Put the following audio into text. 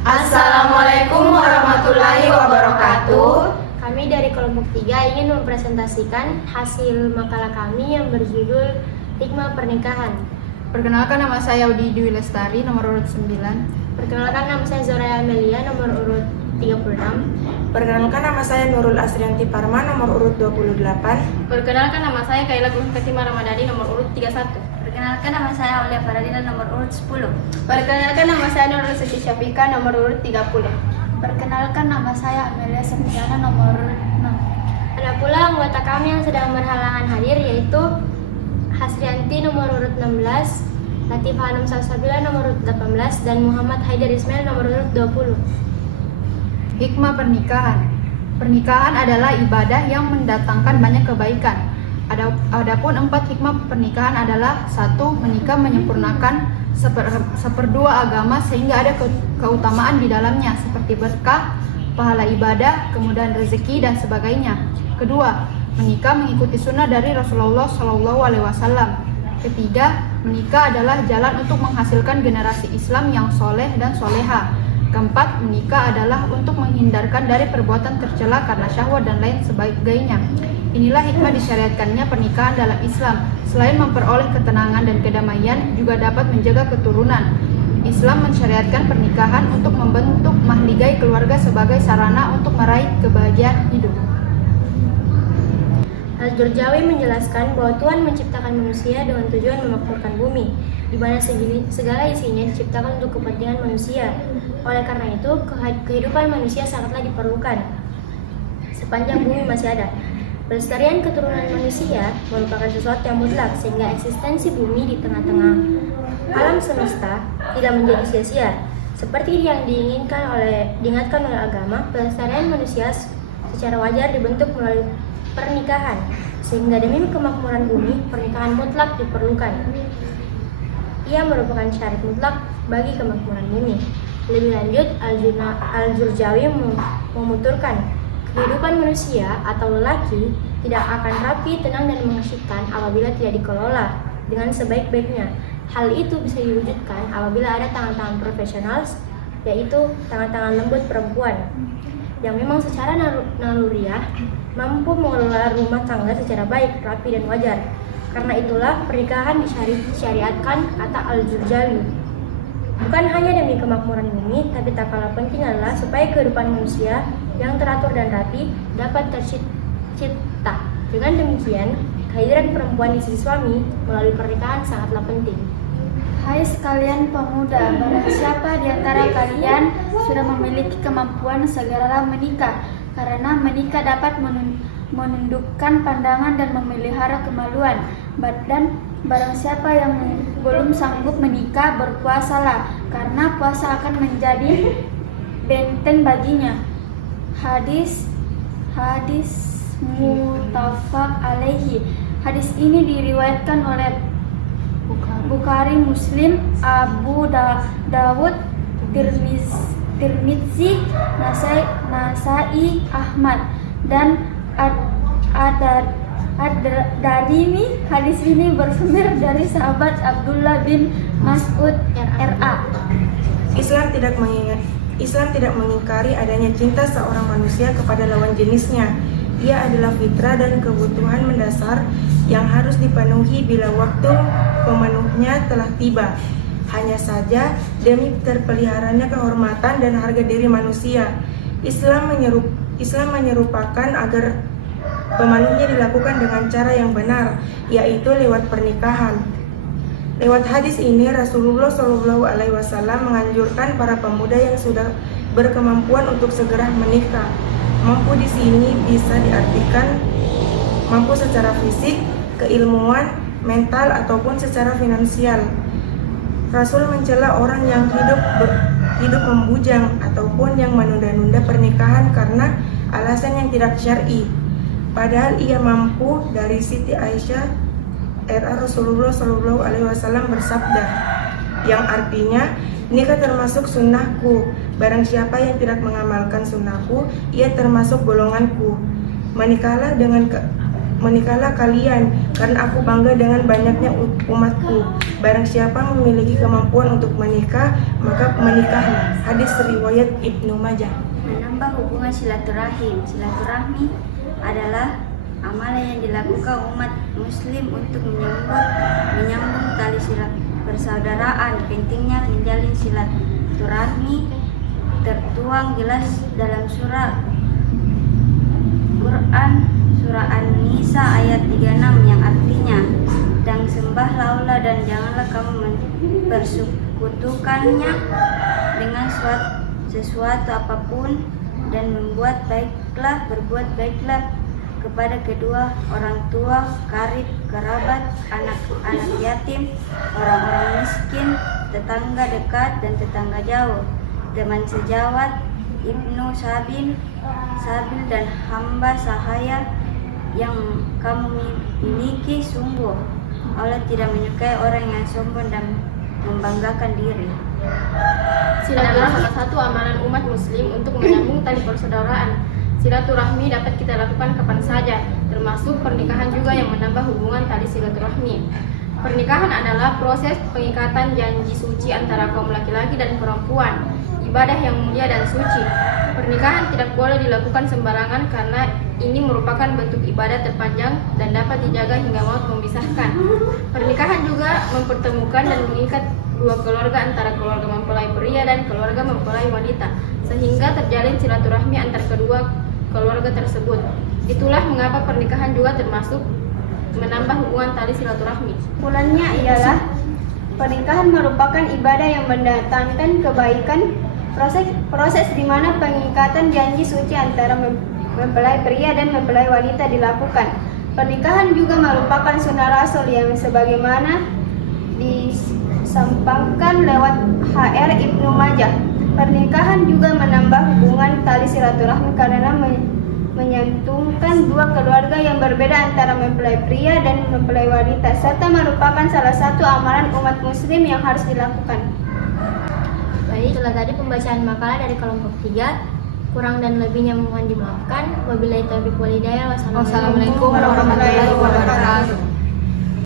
Assalamualaikum warahmatullahi wabarakatuh. Kami dari kelompok 3 ingin mempresentasikan hasil makalah kami yang berjudul Hikmah Pernikahan. Perkenalkan, nama saya Audi Dwi Lestari, nomor urut 9. Perkenalkan, nama saya Zoraya Amelia, nomor urut 36. Perkenalkan, nama saya Nurul Asrianti Parma, nomor urut 28. Perkenalkan, nama saya Kaila Fatimah Ramadhani, nomor urut 31. Perkenalkan, nama saya Aulia Faradina, nomor urut 10. Perkenalkan, nama saya Nurul Siti Syafika, nomor urut 30. Perkenalkan, nama saya Amelia Septiana, nomor urut 6. Ada pula anggota kami yang sedang berhalangan hadir, yaitu Hasrianti, nomor urut 16, Latifah Hanum Salsabila, nomor urut 18, dan Muhammad Haidar Ismail, nomor urut 20. Hikmah pernikahan. Pernikahan adalah ibadah yang mendatangkan banyak kebaikan. Adapun 4 hikmah pernikahan adalah: 1. Menikah menyempurnakan seperdua agama sehingga ada keutamaan di dalamnya seperti berkah, pahala ibadah, kemudahan rezeki, dan sebagainya. Kedua, menikah mengikuti sunnah dari Rasulullah SAW. Ketiga, menikah adalah jalan untuk menghasilkan generasi Islam yang soleh dan soleha. Keempat, menikah adalah untuk menghindarkan dari perbuatan tercela karena syahwat dan lain sebagainya. Inilah hikmah disyariatkannya pernikahan dalam Islam. Selain memperoleh ketenangan dan kedamaian, juga dapat menjaga keturunan. Islam mensyariatkan pernikahan untuk membentuk mahligai keluarga sebagai sarana untuk meraih kebahagiaan hidup. Al-Jurjawi menjelaskan bahwa Tuhan menciptakan manusia dengan tujuan memakmurkan bumi, di mana segala isinya diciptakan untuk kepentingan manusia. Oleh karena itu, kehidupan manusia sangatlah diperlukan sepanjang bumi masih ada. Pelestarian keturunan manusia merupakan sesuatu yang mutlak, sehingga eksistensi bumi di tengah-tengah alam semesta tidak menjadi sia-sia. Seperti yang diingatkan oleh agama, pelestarian manusia secara wajar dibentuk melalui pernikahan, sehingga demi kemakmuran bumi, pernikahan mutlak diperlukan. Ia merupakan syarat mutlak bagi kemakmuran bumi. Lebih lanjut, Al-Jurjawi memuturkan, kehidupan manusia atau lelaki tidak akan rapi, tenang, dan mengasyikkan apabila tidak dikelola dengan sebaik-baiknya. Hal itu bisa diwujudkan apabila ada tangan-tangan profesional, yaitu tangan-tangan lembut perempuan yang memang secara naluriah mampu mengelola rumah tangga secara baik, rapi, dan wajar. Karena itulah pernikahan disyariatkan, kata Al-Jurjawi. Bukan hanya demi kemakmuran bumi, tapi tak kalah penting adalah supaya kehidupan manusia yang teratur dan rapi dapat tercipta. Dengan demikian, kehadiran perempuan di sisi suami melalui pernikahan sangatlah penting. Hai sekalian pemuda, barang siapa di antara kalian sudah memiliki kemampuan, segeralah menikah, karena menikah dapat menundukkan pandangan dan memelihara kemaluan. Dan barang siapa yang belum sanggup menikah, berpuasalah, karena puasa akan menjadi benteng baginya. Hadis muttafaq alaihi. Hadis ini diriwayatkan oleh Bukhari, Muslim, Abu Dawud, Tirmidzi, Nasai, Ahmad, dan Ad-Darimi. Hadis ini bersumber dari sahabat Abdullah bin Mas'ud RA. Islam tidak mengingkari adanya cinta seorang manusia kepada lawan jenisnya. Ia adalah fitrah dan kebutuhan mendasar yang harus dipenuhi bila waktu pemenuhnya telah tiba. Hanya saja demi terpeliharanya kehormatan dan harga diri manusia, Islam menyerupakan agar pemenuhnya dilakukan dengan cara yang benar, yaitu lewat pernikahan. Lewat hadis ini, Rasulullah SAW menganjurkan para pemuda yang sudah berkemampuan untuk segera menikah. Mampu di sini bisa diartikan mampu secara fisik, keilmuan, mental, ataupun secara finansial. Rasul mencela orang yang hidup membujang ataupun yang menunda-nunda pernikahan karena alasan yang tidak syar'i. Padahal ia mampu. Dari Siti Aisyah RA, Rasulullah SAW bersabda, yang artinya, nikah termasuk sunnahku. Barang siapa yang tidak mengamalkan sunnahku, ia termasuk golonganku. Menikahlah Menikahlah kalian, karena aku bangga dengan banyaknya umatku. Barang siapa memiliki kemampuan untuk menikah, maka menikahlah. Hadis riwayat Ibnu Majah. Menambah hubungan silaturahim. Silaturahmi adalah amalan yang dilakukan umat muslim untuk menyambung tali persaudaraan. Pentingnya menjalin silaturahmi tertuang jelas dalam surah Quran surah An-Nisa ayat 36 yang artinya, dan sembahlah Allah dan janganlah kamu mempersekutukannya dengan sesuatu apapun, dan berbuat baiklah kepada kedua orang tua, karib, kerabat, anak-anak yatim, orang-orang miskin, tetangga dekat dan tetangga jauh, teman sejawat, Ibnu Sabil dan hamba sahaya yang kamu miliki. Sungguh Allah tidak menyukai orang yang sombong dan membanggakan diri. Silaturahmi salah satu amalan umat muslim untuk menyambung tali persaudaraan. Silaturahmi dapat kita lakukan kapan saja, termasuk pernikahan juga yang menambah hubungan tali silaturahmi. Pernikahan adalah proses pengikatan janji suci antara kaum laki-laki dan perempuan, ibadah yang mulia dan suci. Pernikahan tidak boleh dilakukan sembarangan karena ini merupakan bentuk ibadah terpanjang dan dapat dijaga hingga maut memisahkan. Pernikahan juga mempertemukan dan mengikat dua keluarga antara keluarga mempelai pria dan keluarga mempelai wanita, sehingga terjalin silaturahmi antar kedua keluarga tersebut. Itulah mengapa pernikahan juga termasuk menambah hubungan tali silaturahmi. Kesimpulannya ialah pernikahan merupakan ibadah yang mendatangkan kebaikan. Proses di mana pengikatan janji suci antara mempelai pria dan mempelai wanita dilakukan. Pernikahan juga merupakan sunnah Rasul yang sebagaimana disampaikan lewat HR Ibnu Majah. Pernikahan juga menambah hubungan tali silaturahmi karena menyantungkan dua keluarga yang berbeda antara mempelai pria dan mempelai wanita, serta merupakan salah satu amalan umat muslim yang harus dilakukan. Baik, itulah tadi pembacaan makalah dari kelompok 3. Kurang dan lebihnya mohon dimaafkan. Wabillahi taufiq wal hidayah. Wassalamualaikum warahmatullahi wabarakatuh.